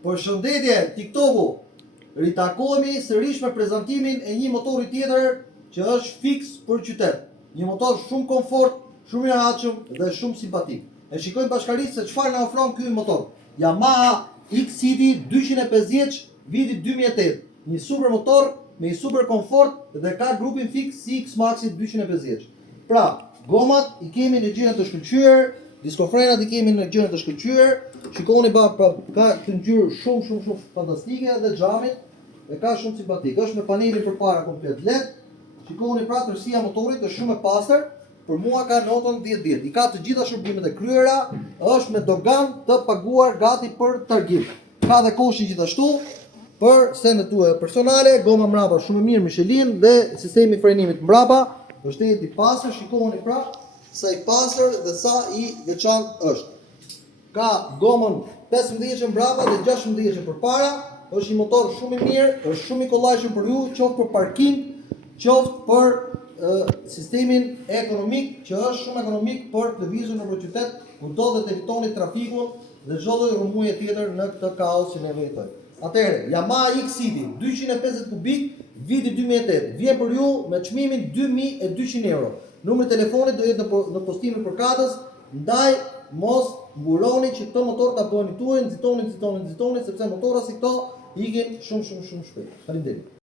Përshëndetje TikToku. Ritakohemi sërish me prezantimin e një motori tjetër që është fiks për qytet. Një motor shumë komfort, shumë i rehatshëm dhe shumë simpatik. E shikojmë bashkërisht se çfarë na ofron ky motor. Yamaha X-City 250 viti 2008. Një super motor me një super komfort dhe ka grupin fiks si X-Maxi 250. Pra, gomat i kemi në gjendje të shkëlqyer, diskofrenat i kemi në gjendje të shkëlqyer. Shikoni ka këtë ngjyrë shumë fantastike dhe xhamit e ka shumë simpatik. Është me panelin përpara komplet LED. Shikoni pra tërësia e motorit është shumë e pastër. Për mua ka notën 10/10. I ka të gjitha shërbimet e kryera, është me dogan të paguar gati për targim. Ka dhe koshin gjithashtu për senet tuaja personale, goma mbrapa shumë e mirë Michelin dhe sistemi frenimit mbrapa është i pastër. Shikoni pra sa i pastër dhe sa i veçantë është. Ka gomën 15 mbrapa dhe 16 përpara. Është një motor shumë i mirë, është shumë i kollajshëm për ju, qoftë për parking, qoftë për sistemin ekonomik, që është shumë ekonomik për të lëvizur nëpër qytet, kudo dhe të evitoni trafikun dhe çdo lloj rrëmuje tjetër në këtë kaos që ne jetojmë. Atëherë, Yamaha X-City 250 kubik, viti 2008, vjen për ju me çmimin 2200 euro. Numri i telefonit do jetë në postimin përkatës, ndaj mos mburoni që këto motor ta bëni tuaj, nxitoni sepse motora si këto ikin shumë shpejt. Faleminderit.